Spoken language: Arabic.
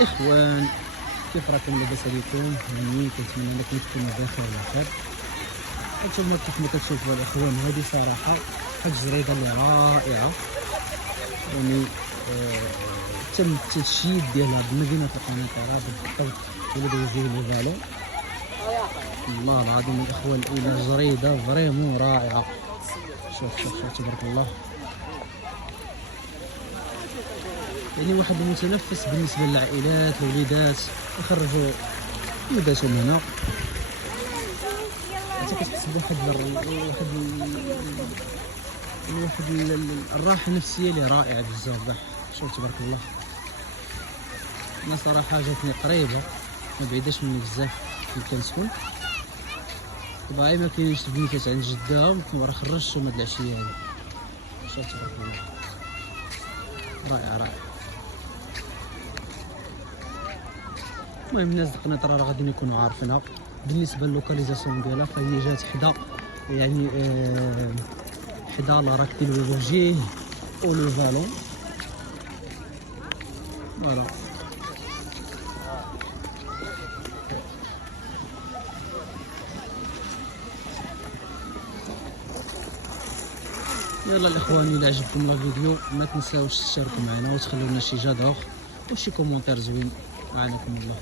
اخوان، كيف راكم؟ لاباس عليكم؟ هاني كنتمنى انكم تكونوا بخير وعلى خير. هانتوما كيف ما كتشوفوا الاخوان، هذه صراحه واحد الجريده اللي رائعه، يعني تم التشييد ديالها بمدينه القنيطره بالضبط ولد وجيه ليفالو. والله العظيم الاخوان الى جريده فريمون رائعه. شوف تبارك الله، يعني واحد المتنفس بالنسبه للعائلات الوليدات يخرجوا وليداتهم هنا. انت كتحس بواحد الراحه النفسيه اللي رائعه بزاف. شوف تبارك الله، انا صراحه جاتني قريبه ما بعيداش مني بزاف فين كنسكن. طبعا ما كاينش بنيتات عند جدها وما خرجتهم هاد العشيه هادي. شوف تبارك الله، رائع. المهم الناس د القنيطره راه غادي يكونوا عارفينها. بالنسبه للوكاليزاسيون ديالها فهي جات حدا، يعني حدا لاراك ديال الوجيه او لو فالون. فوالا يلا الاخوان، الى عجبكم لا فيديو ما تنساوش تشاركوا معنا وتخليو لنا شي جادور وشي كومونتير زوين. معاناكم الله.